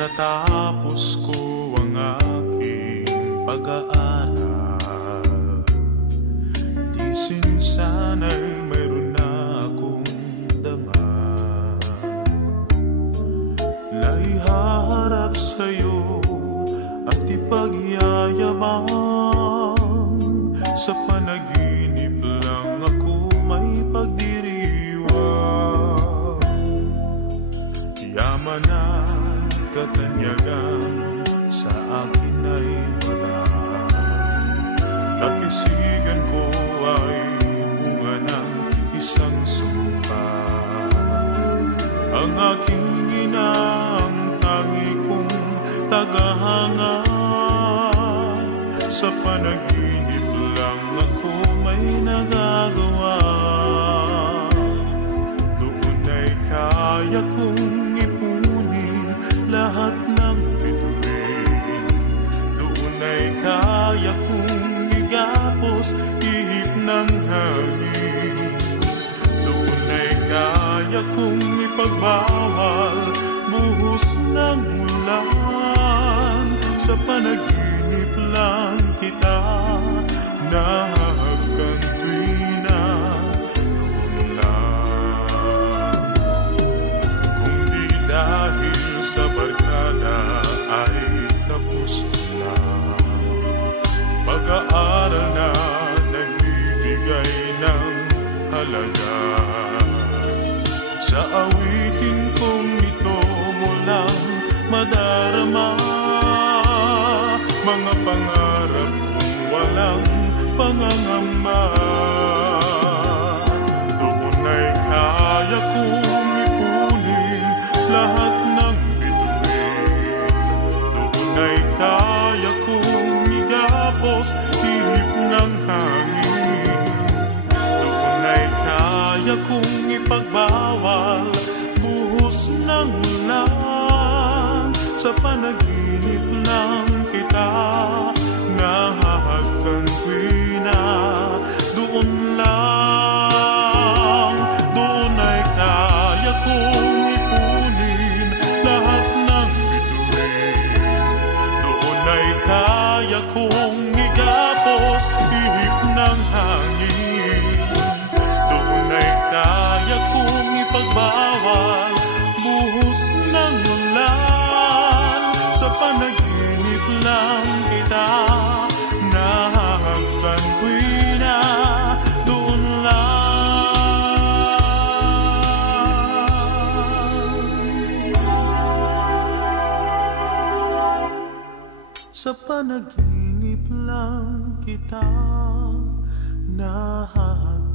natapos ko ang aking pag-aaral, di sana'y mayroon na akong dama na ihaharap sa'yo at ipagyayabang. Sa panaginip lang ako may pagdiriwang, yaman at katanyagan sa akin ay wala. Kakisigan ko ay bunga ng isang sumpa. Ang aking ina ang tangi kong tagahanga. Sa panaginip lang ako may nagagawa. Doon ay kaya kong ipunin lahat ng bituin. Doon ay kaya kong igapos ihip ng hangin. Doon ay kaya kong ipagbawal buhos ng ulan. Sa panaginip lang kita nahagkan tuwina noon lang. Kung di dahil sa barkada ay tapos ko na pag-aaral na nagbibigay ng halaga. Sa awitin kong ito mo lang madarama mga pangarap kong walang pangangamba. Doon ay kaya kong ipunin lahat ng bituin. Doon ay kaya kong igapos ihip ng hangin. Doon ay kaya kong ipagbawal buhos ng ulan. Sa panaginip lang kita nahahagkan tuwina. Doon lang, doon ay kaya kong ipunin lahat ng bituin. Doon ay kaya kong igapos ihip ng hangin. Doon ay kaya kong ipagbawal buhos ng ulan. Sa panaginip lang kita nahahagkan tuwina. Doon lang. Sa panaginip lang kita nahahagkan